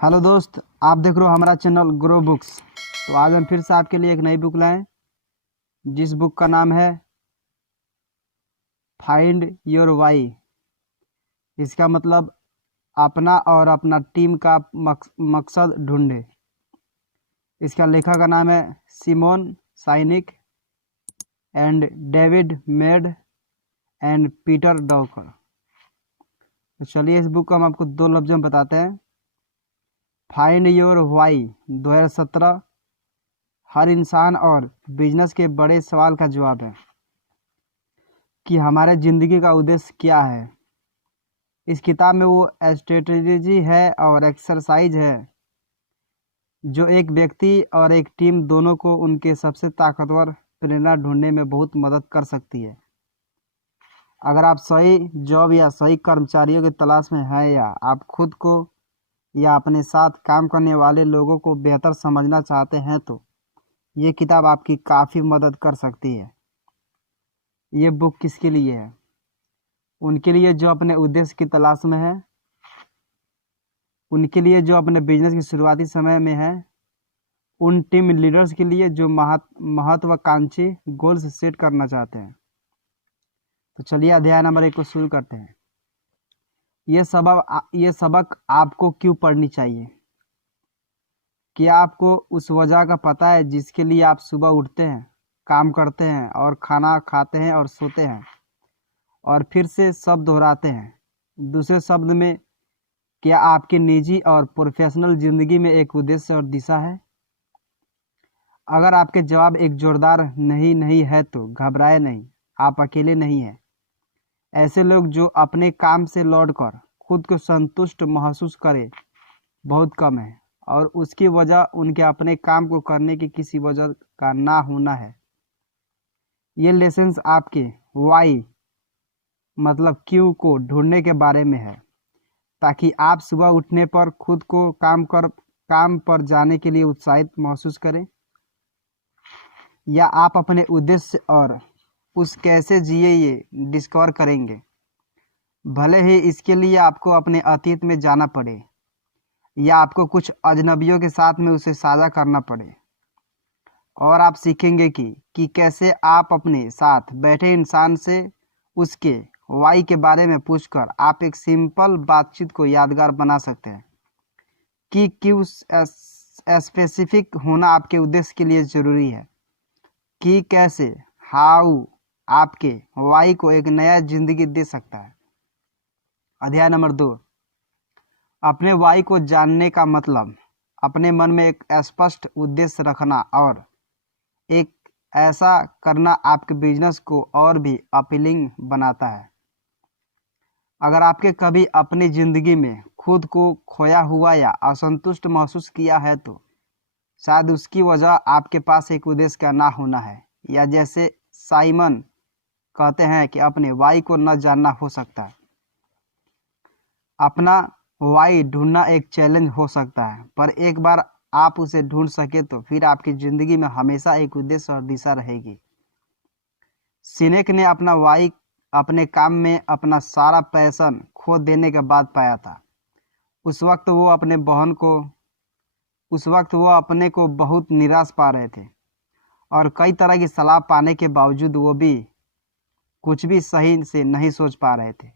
Hello दोस्त, आप देख रहे हो हमारा चैनल ग्रो बुक्स। तो आज हम फिर से आपके लिए एक नई बुक लाएं, जिस बुक का नाम है फाइंड योर वाई। इसका मतलब अपना और अपना टीम का मकसद ढूंढे। इसका लेखक का नाम है Simon Sinek and David Mead and Peter Docker. तो चलिए इस बुक को हम आपको दो लफ्ज़ों में बताते हैं। फाइंड योर वाई 2017 हर इंसान और बिजनेस के बड़े सवाल का जवाब है कि हमारे ज़िंदगी का उद्देश्य क्या है। इस किताब में वो स्ट्रेटेजी है और एक्सरसाइज है जो एक व्यक्ति और एक टीम दोनों को उनके सबसे ताकतवर प्रेरणा ढूंढने में बहुत मदद कर सकती है। अगर आप सही जॉब या सही कर्मचारियों की तलाश में हैं, या आप खुद को या अपने साथ काम करने वाले लोगों को बेहतर समझना चाहते हैं, तो ये किताब आपकी काफ़ी मदद कर सकती है। ये बुक किसके लिए है? उनके लिए जो अपने उद्देश्य की तलाश में है, उनके लिए जो अपने बिजनेस की शुरुआती समय में है, उन टीम लीडर्स के लिए जो महत्वाकांक्षी गोल्स सेट करना चाहते हैं। तो चलिए अध्याय नंबर 1 को शुरू करते हैं। ये सबक आपको क्यों पढ़नी चाहिए? क्या आपको उस वजह का पता है जिसके लिए आप सुबह उठते हैं, काम करते हैं और खाना खाते हैं और सोते हैं और फिर से सब दोहराते हैं? दूसरे शब्द में, क्या आपकी निजी और प्रोफेशनल ज़िंदगी में एक उद्देश्य और दिशा है? अगर आपके जवाब एक जोरदार नहीं नहीं है तो घबराए नहीं, आप अकेले नहीं हैं। ऐसे लोग जो अपने काम से लौटकर खुद को संतुष्ट महसूस करें बहुत कम है, और उसकी वजह उनके अपने काम को करने की किसी वजह का ना होना है। ये लेसन्स आपके वाई मतलब क्यों को ढूंढने के बारे में है, ताकि आप सुबह उठने पर खुद को काम पर जाने के लिए उत्साहित महसूस करें, या आप अपने उद्देश्य और उस कैसे जिए ये डिस्कवर करेंगे। भले ही इसके लिए आपको अपने अतीत में जाना पड़े या आपको कुछ अजनबियों के साथ में उसे साझा करना पड़े, और आप सीखेंगे कि कैसे आप अपने साथ बैठे इंसान से उसके वाई के बारे में पूछकर आप एक सिंपल बातचीत को यादगार बना सकते हैं। कि क्यों स्पेसिफिक होना आपके उद्देश्य के लिए ज़रूरी है। कि कैसे हाउ आपके वाई को एक नया जिंदगी दे सकता है। अध्याय नंबर 2, अपने वाई को जानने का मतलब अपने मन में एक स्पष्ट उद्देश्य रखना और एक ऐसा करना आपके बिजनेस को और भी अपीलिंग बनाता है। अगर आपके कभी अपनी ज़िंदगी में खुद को खोया हुआ या असंतुष्ट महसूस किया है, तो शायद उसकी वजह आपके पास एक उद्देश्य का ना होना है, या जैसे साइमन कहते हैं कि अपने वाई को न जानना हो सकता है। अपना वाई ढूंढना एक चैलेंज हो सकता है, पर एक बार आप उसे ढूंढ सके तो फिर आपकी ज़िंदगी में हमेशा एक उद्देश्य और दिशा रहेगी। सिनेक ने अपना वाई अपने काम में अपना सारा पैशन खो देने के बाद पाया था। उस वक्त वो अपने को बहुत निराश पा रहे थे, और कई तरह की सलाह पाने के बावजूद वो भी कुछ भी सही से नहीं सोच पा रहे थे।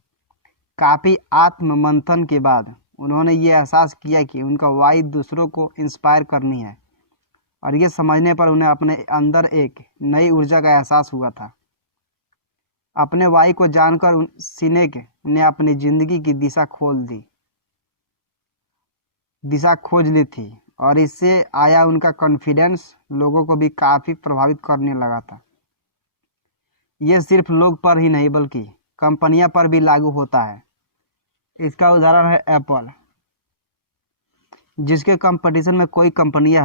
काफ़ी आत्म मंथन के बाद उन्होंने ये एहसास किया कि उनका वाई दूसरों को इंस्पायर करनी है, और ये समझने पर उन्हें अपने अंदर एक नई ऊर्जा का एहसास हुआ था। अपने वाई को जानकर सिनेक ने अपनी ज़िंदगी की दिशा खोज ली थी, और इससे आया उनका कॉन्फिडेंस लोगों को भी काफ़ी प्रभावित करने लगा था। ये सिर्फ लोग पर ही नहीं बल्कि कंपनियां पर भी लागू होता है। इसका उदाहरण है एप्पल, जिसके कंपटीशन में कई कंपनियां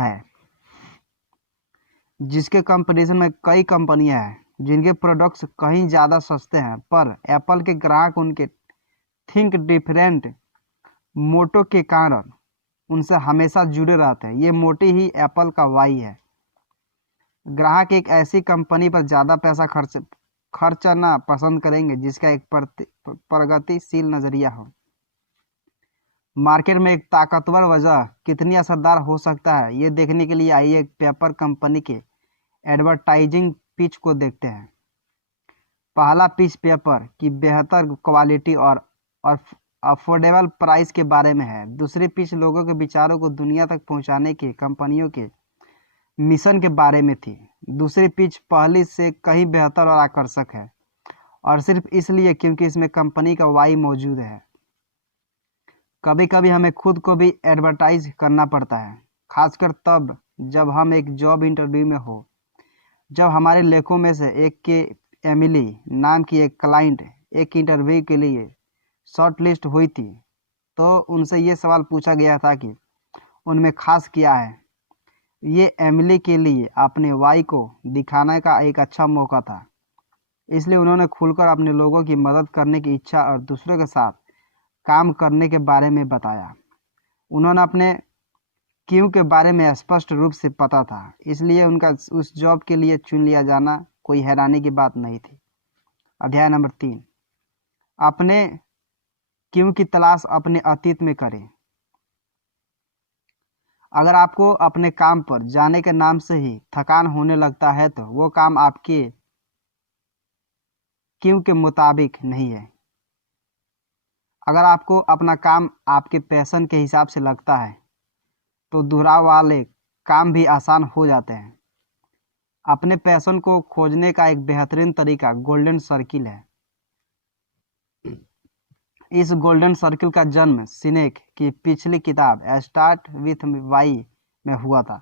हैं जिनके प्रोडक्ट्स कहीं ज़्यादा सस्ते हैं, पर एप्पल के ग्राहक उनके थिंक डिफरेंट मोटो के कारण उनसे हमेशा जुड़े रहते हैं। ये मोटी ही एप्पल का वाई है। ग्राहक एक ऐसी कंपनी पर ज़्यादा पैसा खर्चना पसंद करेंगे जिसका एक प्रगतिशील नज़रिया हो। मार्केट में एक ताकतवर वजह कितनी असरदार हो सकता है, ये देखने के लिए आइए एक पेपर कंपनी के एडवर्टाइजिंग पिच को देखते हैं। पहला पिच पेपर की बेहतर क्वालिटी और अफोर्डेबल प्राइस के बारे में है। दूसरी पिच लोगों के विचारों को दुनिया तक पहुंचाने के कंपनियों के मिशन के बारे में थी। दूसरी पिच पहली से कहीं बेहतर और आकर्षक है, और सिर्फ इसलिए क्योंकि इसमें कंपनी का वाई मौजूद है। कभी कभी हमें खुद को भी एडवर्टाइज करना पड़ता है, खासकर तब जब हम एक जॉब इंटरव्यू में हो। जब हमारे लेखों में से एक के एमिली नाम की एक क्लाइंट एक इंटरव्यू के लिए शॉर्ट लिस्ट हुई थी, तो उनसे ये सवाल पूछा गया था कि उनमें खास क्या है। ये एमिली के लिए अपने वाई को दिखाने का एक अच्छा मौका था, इसलिए उन्होंने खुलकर अपने लोगों की मदद करने की इच्छा और दूसरों के साथ काम करने के बारे में बताया। उन्होंने अपने क्यों के बारे में स्पष्ट रूप से पता था, इसलिए उनका उस जॉब के लिए चुन लिया जाना कोई हैरानी की बात नहीं थी। अध्याय नंबर 3, अपने क्यों की तलाश अपने अतीत में करें। अगर आपको अपने काम पर जाने के नाम से ही थकान होने लगता है तो वो काम आपके क्यों के मुताबिक नहीं है। अगर आपको अपना काम आपके पैशन के हिसाब से लगता है तो दोहराव वाले काम भी आसान हो जाते हैं। अपने पैशन को खोजने का एक बेहतरीन तरीका गोल्डन सर्किल है। इस गोल्डन सर्किल का जन्म सिनेक की पिछली किताब स्टार्ट विथ वाई में हुआ था,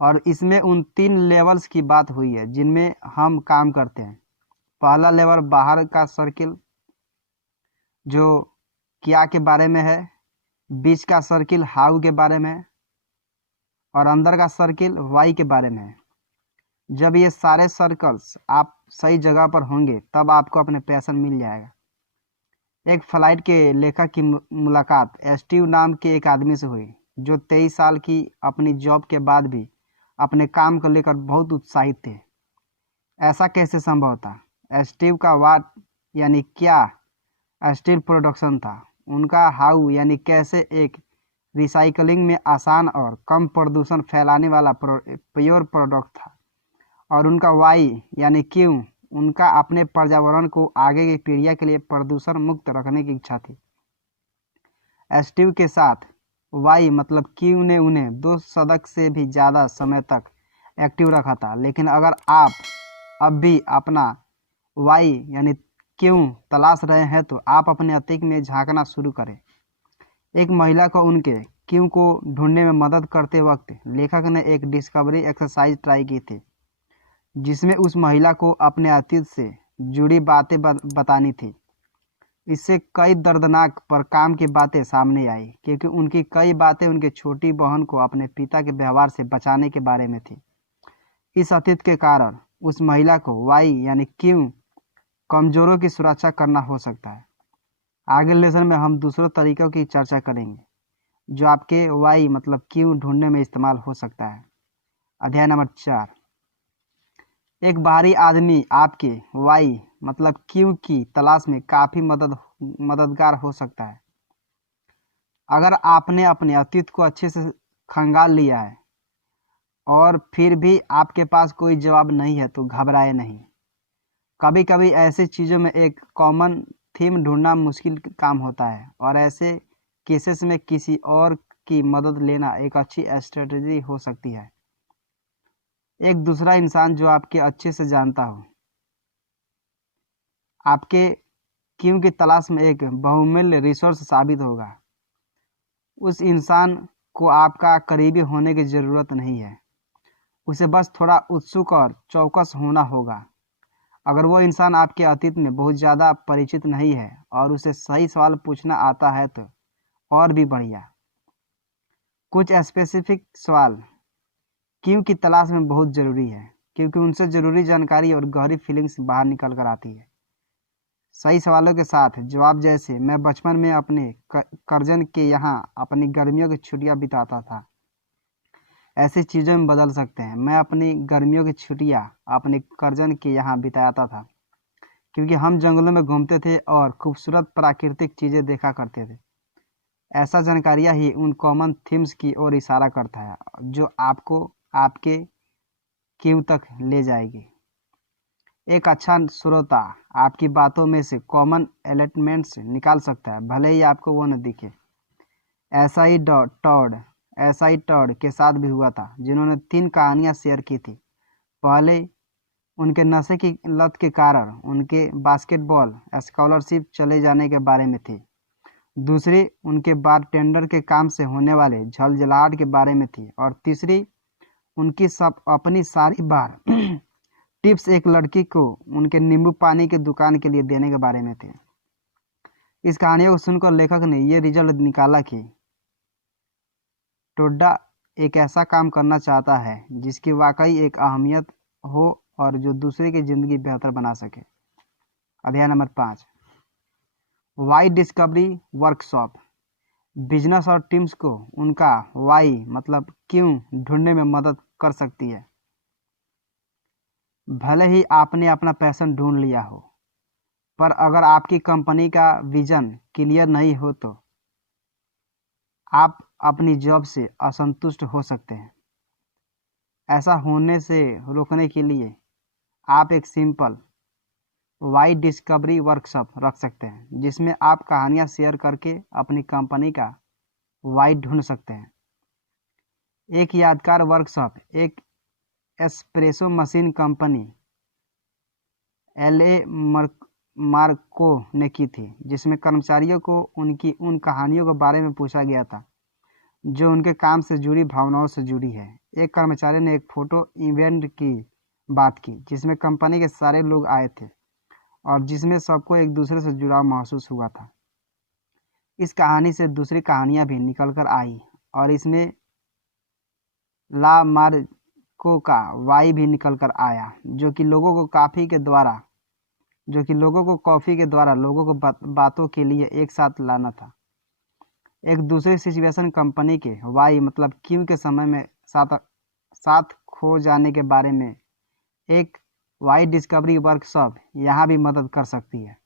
और इसमें उन 3 लेवल्स की बात हुई है जिनमें हम काम करते हैं। पहला लेवल बाहर का सर्किल जो क्या के बारे में है, बीच का सर्किल हाउ के बारे में है, और अंदर का सर्किल वाई के बारे में है। जब ये सारे सर्कल्स आप सही जगह पर होंगे तब आपको अपने पैशन मिल जाएगा। एक फ्लाइट के लेखक की मुलाकात स्टीव नाम के एक आदमी से हुई जो 23 साल की अपनी जॉब के बाद भी अपने काम को लेकर बहुत उत्साहित थे। ऐसा कैसे संभव था? स्टीव का वाट यानी क्या स्टील प्रोडक्शन था। उनका हाउ यानी कैसे एक रिसाइकलिंग में आसान और कम प्रदूषण फैलाने वाला प्योर प्रोडक्ट था। और उनका वाई यानी क्यों उनका अपने पर्यावरण को आगे की पीढ़ियों के लिए प्रदूषण मुक्त रखने की इच्छा थी। स्टीव के साथ वाई मतलब क्यों ने उन्हें 2 दशक से भी ज़्यादा समय तक एक्टिव रखा था। लेकिन अगर आप अब भी अपना वाई यानी क्यों तलाश रहे हैं तो आप अपने अतीत में झांकना शुरू करें। एक महिला को उनके क्यों को ढूंढने में मदद करते वक्त लेखक ने एक डिस्कवरी एक्सरसाइज ट्राई की थी जिसमें उस महिला को अपने अतीत से जुड़ी बातें बतानी थी। इससे कई दर्दनाक पर काम की बातें सामने आई क्योंकि उनकी कई बातें उनकी छोटी बहन को अपने पिता के व्यवहार से बचाने के बारे में थी। इस अतीत के कारण उस महिला को वाई यानी क्यों कमजोरों की सुरक्षा करना हो सकता है। आगे लेसन में हम दूसरों तरीकों की चर्चा करेंगे जो आपके वाई मतलब क्यों ढूंढने में इस्तेमाल हो सकता है। अध्याय नंबर 4, एक बाहरी आदमी आपके वाई मतलब क्यों की तलाश में काफी मददगार हो सकता है। अगर आपने अपने अतीत को अच्छे से खंगाल लिया है और फिर भी आपके पास कोई जवाब नहीं है तो घबराए नहीं। कभी कभी ऐसी चीज़ों में एक कॉमन थीम ढूंढना मुश्किल काम होता है, और ऐसे केसेस में किसी और की मदद लेना एक अच्छी स्ट्रेटजी हो सकती है। एक दूसरा इंसान जो आपके अच्छे से जानता हो आपके क्यों की तलाश में एक बहुमूल्य रिसोर्स साबित होगा। उस इंसान को आपका करीबी होने की ज़रूरत नहीं है, उसे बस थोड़ा उत्सुक और चौकस होना होगा। अगर वो इंसान आपके अतीत में बहुत ज़्यादा परिचित नहीं है और उसे सही सवाल पूछना आता है तो और भी बढ़िया। कुछ स्पेसिफिक सवाल क्यों की तलाश में बहुत ज़रूरी है क्योंकि उनसे ज़रूरी जानकारी और गहरी फीलिंग्स बाहर निकल कर आती है। सही सवालों के साथ जवाब जैसे मैं बचपन में अपने कर्जन के यहाँ अपनी गर्मियों की छुट्टियाँ बिताता था, ऐसी चीज़ों में बदल सकते हैं। मैं अपनी गर्मियों की छुट्टियाँ अपने कर्जन के यहाँ बिताता था क्योंकि हम जंगलों में घूमते थे और खूबसूरत प्राकृतिक चीज़ें देखा करते थे। ऐसा जानकारियाँ ही उन कॉमन थीम्स की ओर इशारा करता है जो आपको आपके क्यू तक ले जाएगी। एक अच्छा श्रोता आपकी बातों में से कॉमन एलिमेंट्स निकाल सकता है, भले ही आपको वो न दिखे। ऐसा ही टॉड के साथ भी हुआ था, जिन्होंने 3 कहानियां शेयर की थी। पहले उनके नशे की लत के कारण उनके बास्केटबॉल स्कॉलरशिप चले जाने के बारे में थी। दूसरी उनके बारटेंडर के काम से होने वाले झलझलाहट के बारे में थी। और तीसरी उनकी सब अपनी सारी बार टिप्स एक लड़की को उनके नींबू पानी की दुकान के लिए देने के बारे में थे। इस कहानियों को सुनकर लेखक ने यह रिजल्ट निकाला कि टोड्डा एक ऐसा काम करना चाहता है जिसकी वाकई एक अहमियत हो और जो दूसरे की जिंदगी बेहतर बना सके। अध्याय number 5, why discovery workshop. Business और टीम्स को उनका वाई मतलब क्यों ढूंढने में मदद कर सकती है। भले ही आपने अपना पैशन ढूंढ लिया हो, पर अगर आपकी कंपनी का विजन क्लियर नहीं हो तो आप अपनी जॉब से असंतुष्ट हो सकते हैं। ऐसा होने से रोकने के लिए आप एक सिंपल वाई डिस्कवरी वर्कशॉप रख सकते हैं, जिसमें आप कहानियां शेयर करके अपनी कंपनी का वाई ढूंढ सकते हैं। एक यादगार वर्कशॉप एक espresso machine company LA Marco ने की थी, जिसमें कर्मचारियों को उनकी उन कहानियों के बारे में पूछा गया था जो उनके काम से जुड़ी भावनाओं से जुड़ी है। एक कर्मचारी ने एक फोटो इवेंट की बात की जिसमें कंपनी के सारे लोग आए थे और जिसमें सबको एक दूसरे से जुड़ाव महसूस हुआ था। इस कहानी से दूसरी कहानियां भी निकल कर आई और इसमें ला मार्को का वाई भी निकल कर आया, जो कि लोगों को कॉफी के द्वारा लोगों को बातों के लिए एक साथ लाना था। एक दूसरी सिचुएशन कंपनी के वाई मतलब क्यों के समय में साथ खो जाने के बारे में एक वाई डिस्कवरी वर्कशॉप यहाँ भी मदद कर सकती है।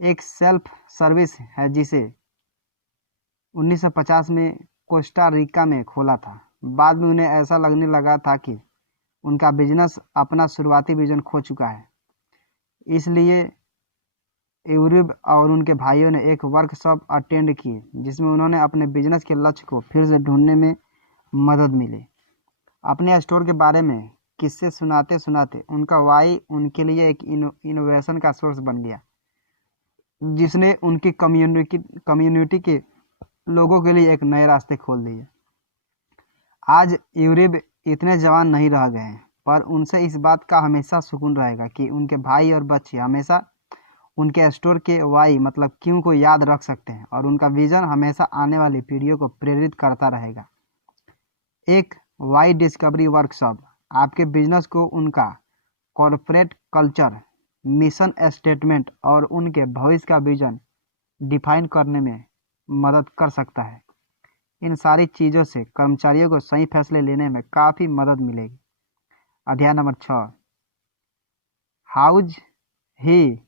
एक सेल्फ सर्विस है जिसे 1950 में कोस्टा रिका में खोला था। बाद में उन्हें ऐसा लगने लगा था कि उनका बिजनेस अपना शुरुआती विजन खो चुका है, इसलिए यूरिब और उनके भाइयों ने एक वर्कशॉप अटेंड की जिसमें उन्होंने अपने बिजनेस के लक्ष्य को फिर से ढूंढने में मदद मिली। अपने स्टोर के बारे में किस्से सुनाते सुनाते उनका वाई उनके लिए एक इनोवेशन का सोर्स बन गया, जिसने उनकी कम्युनिटी के लोगों के लिए एक नए रास्ते खोल दिए। आज यूरिब इतने जवान नहीं रह गए हैं, पर उनसे इस बात का हमेशा सुकून रहेगा कि उनके भाई और बच्चे हमेशा उनके स्टोर के वाई मतलब क्यों को याद रख सकते हैं और उनका विजन हमेशा आने वाली पीढ़ियों को प्रेरित करता रहेगा। एक वाई डिस्कवरी वर्कशॉप आपके बिजनेस को उनका कॉर्पोरेट कल्चर, मिशन स्टेटमेंट और उनके भविष्य का विजन डिफाइन करने में मदद कर सकता है। इन सारी चीज़ों से कर्मचारियों को सही फैसले लेने में काफ़ी मदद मिलेगी। अध्याय नंबर 6, हाउज ही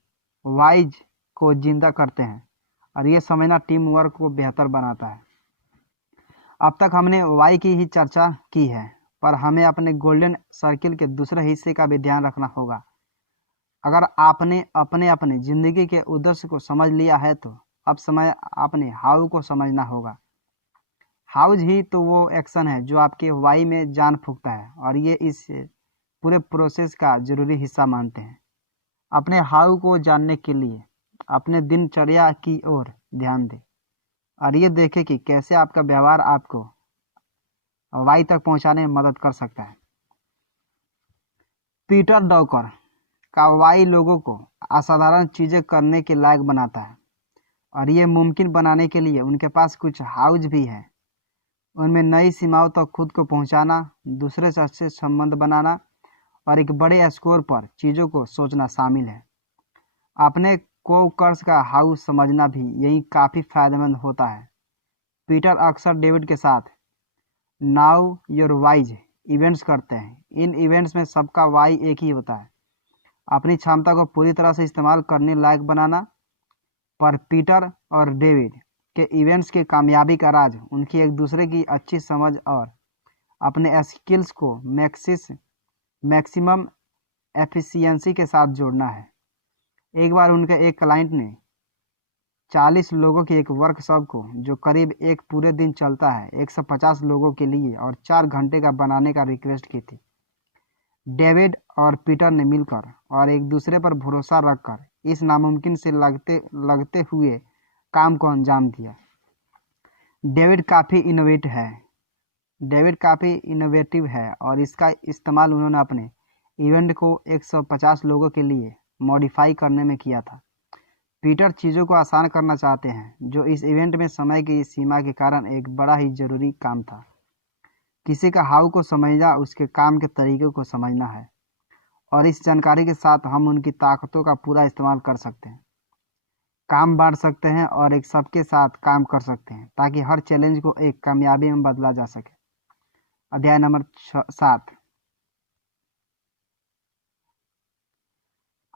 वाइज को जिंदा करते हैं और ये समझना टीम वर्क को बेहतर बनाता है। अब तक हमने वाई की ही चर्चा की है, पर हमें अपने गोल्डन सर्किल के दूसरे हिस्से का भी ध्यान रखना होगा। अगर आपने अपने जिंदगी के उद्देश्य को समझ लिया है तो अब समय अपने हाउ को समझना होगा। हाउज ही तो वो एक्शन है जो आपके वाई में जान फूंकता है और ये इस पूरे प्रोसेस का जरूरी हिस्सा मानते हैं। अपने हाउ को जानने के लिए अपने दिनचर्या की ओर ध्यान दें और ये देखें कि कैसे आपका व्यवहार आपको वाई तक पहुंचाने में मदद कर सकता है। पीटर डॉकर का वाई लोगों को असाधारण चीजें करने के लायक बनाता है और ये मुमकिन बनाने के लिए उनके पास कुछ हाउज भी है। उनमें नई सीमाओं तक खुद को पहुंचाना, दूसरे से अच्छे संबंध बनाना और एक बड़े स्कोर पर चीज़ों को सोचना शामिल है। अपने कोवर्कर्स का हाउस समझना भी यही काफ़ी फायदेमंद होता है। पीटर अक्सर डेविड के साथ नाउ योर वाइज इवेंट्स करते हैं। इन इवेंट्स में सबका वाई एक ही होता है, अपनी क्षमता को पूरी तरह से इस्तेमाल करने लायक बनाना। पर पीटर और डेविड के इवेंट्स की कामयाबी का राज उनकी एक दूसरे की अच्छी समझ और अपने स्किल्स को मैक्सिमम एफिशिएंसी के साथ जोड़ना है। एक बार उनके एक क्लाइंट ने 40 लोगों की एक वर्कशॉप को, जो करीब एक पूरे दिन चलता है, 150 लोगों के लिए और 4 घंटे का बनाने का रिक्वेस्ट की थी। डेविड और पीटर ने मिलकर और एक दूसरे पर भरोसा रखकर इस नामुमकिन से लगते हुए काम को अंजाम दिया। डेविड काफ़ी इनोवेटिव है और इसका इस्तेमाल उन्होंने अपने इवेंट को 150 लोगों के लिए मॉडिफाई करने में किया था। पीटर चीज़ों को आसान करना चाहते हैं, जो इस इवेंट में समय की सीमा के कारण एक बड़ा ही ज़रूरी काम था। किसी का हाउ को समझना उसके काम के तरीके को समझना है, और इस जानकारी के साथ हम उनकी ताकतों का पूरा इस्तेमाल कर सकते हैं, काम बांट सकते हैं और एक सबके साथ काम कर सकते हैं ताकि हर चैलेंज को एक कामयाबी में बदला जा सके। अध्याय नंबर 7।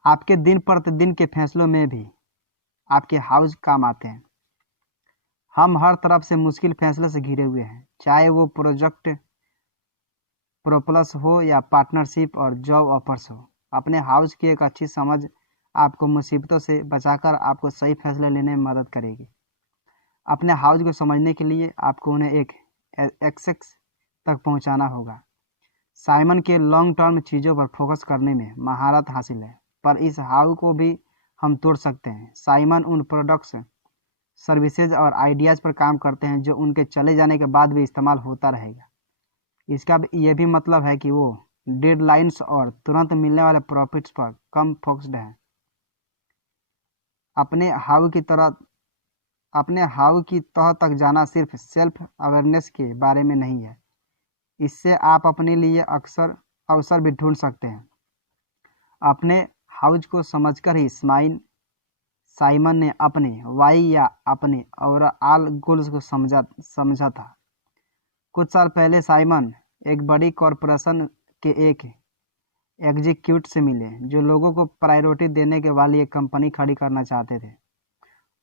आपके दिन प्रतिदिन के फैसलों में भी आपके हाउस काम आते हैं। हम हर तरफ से मुश्किल फैसले से घिरे हुए हैं, चाहे वो प्रोजेक्ट प्रोपल्स हो या पार्टनरशिप और जॉब ऑफर्स हो। अपने हाउस की एक अच्छी समझ आपको मुसीबतों से बचाकर आपको सही फैसले लेने में मदद करेगी। अपने हाउस को समझने के लिए आपको उन्हें एक एक्सेस तक पहुंचाना होगा। साइमन के लॉन्ग टर्म चीज़ों पर फोकस करने में महारत हासिल है, पर इस हाउ को भी हम तोड़ सकते हैं। साइमन उन प्रोडक्ट्स, सर्विसेज और आइडियाज़ पर काम करते हैं जो उनके चले जाने के बाद भी इस्तेमाल होता रहेगा। इसका यह भी मतलब है कि वो डेडलाइंस और तुरंत मिलने वाले प्रॉफिट्स पर कम फोकस्ड हैं। अपने हाउ की तह तक जाना सिर्फ सेल्फ अवेयरनेस के बारे में नहीं है, इससे आप अपने लिए अक्सर अवसर भी ढूंढ सकते हैं। अपने हाउस को समझकर ही साइमन ने अपने वाई या अपने ओवरऑल गोल्स को समझा था। कुछ साल पहले साइमन एक बड़ी कॉरपोरेशन के एक एग्जीक्यूटिव से मिले जो लोगों को प्रायोरिटी देने के वाली एक कंपनी खड़ी करना चाहते थे।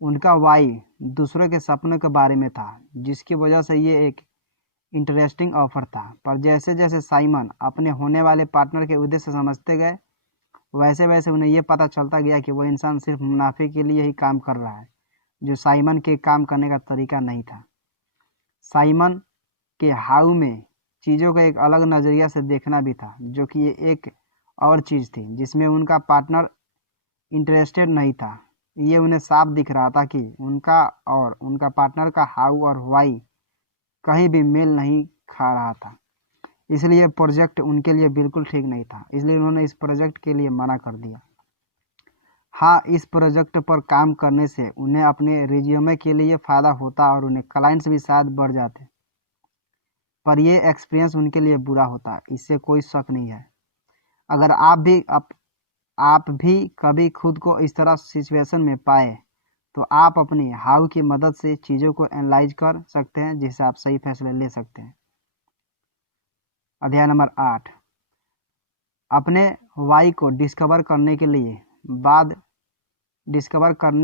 उनका वाई दूसरों के सपनों के बारे में था, जिसकी वजह से ये एक इंटरेस्टिंग ऑफर था। पर जैसे जैसे साइमन अपने होने वाले पार्टनर के उद्देश्य समझते गए, वैसे वैसे उन्हें यह पता चलता गया कि वो इंसान सिर्फ मुनाफे के लिए ही काम कर रहा है, जो साइमन के काम करने का तरीका नहीं था। साइमन के हाउ में चीज़ों को एक अलग नज़रिया से देखना भी था, जो कि ये एक और चीज़ थी जिसमें उनका पार्टनर इंटरेस्टेड नहीं था। ये उन्हें साफ दिख रहा था कि उनका और उनका पार्टनर का हाउ और वाई कहीं भी मेल नहीं खा रहा था। इसलिए प्रोजेक्ट उनके लिए बिल्कुल ठीक नहीं था, इसलिए उन्होंने इस प्रोजेक्ट के लिए मना कर दिया। हाँ, इस प्रोजेक्ट पर काम करने से उन्हें अपने रिज्यूमे के लिए फ़ायदा होता और उन्हें क्लाइंट्स भी शायद बढ़ जाते, पर यह एक्सपीरियंस उनके लिए बुरा होता, इससे कोई शक नहीं है। अगर आप भी कभी खुद को इस तरह सिचुएशन में पाए, तो आप अपनी हाउ की मदद से चीज़ों को एनालाइज कर सकते हैं, जिससे आप सही फैसले ले सकते हैं। अध्याय नंबर 8। अपने वाई को डिस्कवर करने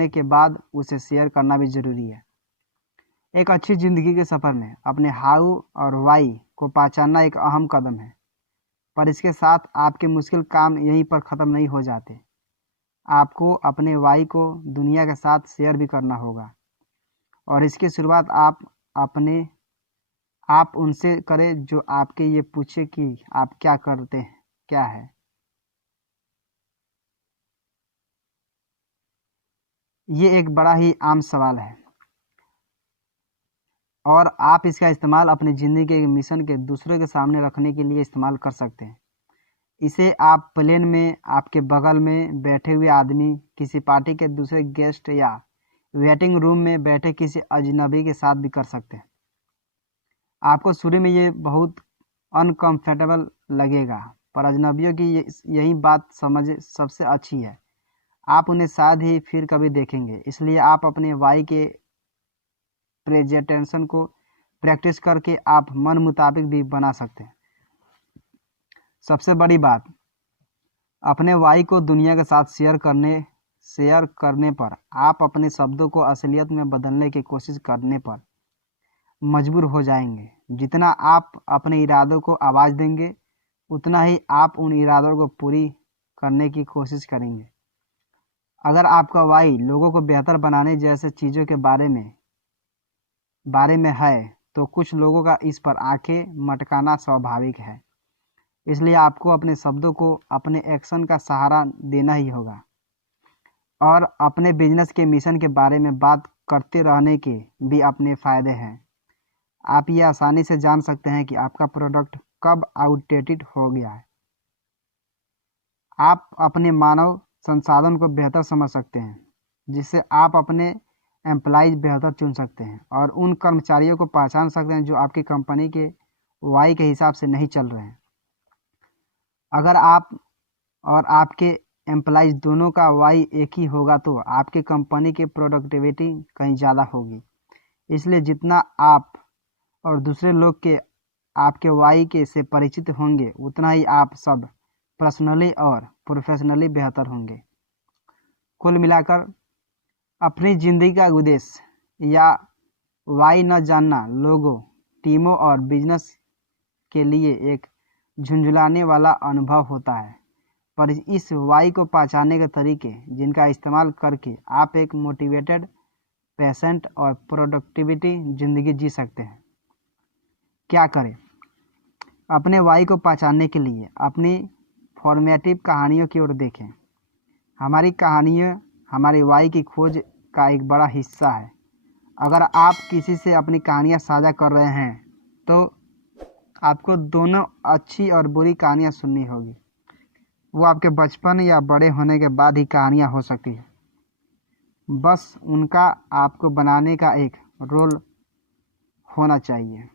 के बाद उसे शेयर करना भी ज़रूरी है। एक अच्छी ज़िंदगी के सफ़र में अपने हाउ और वाई को पहचानना एक अहम कदम है, पर इसके साथ आपके मुश्किल काम यहीं पर ख़त्म नहीं हो जाते। आपको अपने वाई को दुनिया के साथ शेयर भी करना होगा, और इसकी शुरुआत आप उनसे करें जो आपके ये पूछे कि आप क्या करते हैं, क्या है। ये एक बड़ा ही आम सवाल है, और आप इसका इस्तेमाल अपनी ज़िंदगी के मिशन के दूसरों के सामने रखने के लिए इस्तेमाल कर सकते हैं। इसे आप प्लेन में आपके बगल में बैठे हुए आदमी, किसी पार्टी के दूसरे गेस्ट या वेटिंग रूम में बैठे किसी अजनबी के साथ भी कर सकते हैं। आपको शुरू में ये बहुत अनकंफर्टेबल लगेगा, पर अजनबियों की यही बात समझ सबसे अच्छी है। आप उन्हें शायद ही फिर कभी देखेंगे, इसलिए आप अपने वाई के प्रेजेंटेशन को प्रैक्टिस करके आप मन मुताबिक भी बना सकते हैं। सबसे बड़ी बात, अपने वाई को दुनिया के साथ शेयर करने शेयर करने पर, आप अपने शब्दों को असलियत में बदलने की कोशिश करने पर मजबूर हो जाएंगे। जितना आप अपने इरादों को आवाज़ देंगे, उतना ही आप उन इरादों को पूरी करने की कोशिश करेंगे। अगर आपका वाई लोगों को बेहतर बनाने जैसे चीज़ों के बारे में है, तो कुछ लोगों का इस पर आंखें मटकाना स्वाभाविक है। इसलिए आपको अपने शब्दों को अपने एक्शन का सहारा देना ही होगा और अपने बिजनेस के मिशन के बारे में बात करते रहने के भी अपने फ़ायदे हैं। आप ये आसानी से जान सकते हैं कि आपका प्रोडक्ट कब आउटडेटेड हो गया है। आप अपने मानव संसाधन को बेहतर समझ सकते हैं, जिससे आप अपने एम्प्लॉइज बेहतर चुन सकते हैं और उन कर्मचारियों को पहचान सकते हैं जो आपकी कंपनी के वाई के हिसाब से नहीं चल रहे हैं। अगर आप और आपके एम्प्लॉइज दोनों का वाई एक ही होगा तो आपकी कंपनी की प्रोडक्टिविटी कहीं ज़्यादा होगी। इसलिए जितना आप और दूसरे लोग के आपके वाई के से परिचित होंगे, उतना ही आप सब पर्सनली और प्रोफेशनली बेहतर होंगे। कुल मिलाकर अपनी ज़िंदगी का उद्देश्य या वाई न जानना लोगों, टीमों और बिजनेस के लिए एक झुंझलाने वाला अनुभव होता है, पर इस वाई को पहचानने के तरीके जिनका इस्तेमाल करके आप एक मोटिवेटेड, पेशेंट और प्रोडक्टिविटी ज़िंदगी जी सकते हैं। क्या करें? अपने वाई को पहचानने के लिए अपनी फॉर्मेटिव कहानियों की ओर देखें। हमारी कहानियाँ हमारे वाई की खोज का एक बड़ा हिस्सा है। अगर आप किसी से अपनी कहानियाँ साझा कर रहे हैं तो आपको दोनों अच्छी और बुरी कहानियाँ सुननी होगी। वो आपके बचपन या बड़े होने के बाद ही कहानियाँ हो सकती है। बस उनका आपको बनाने का एक रोल होना चाहिए।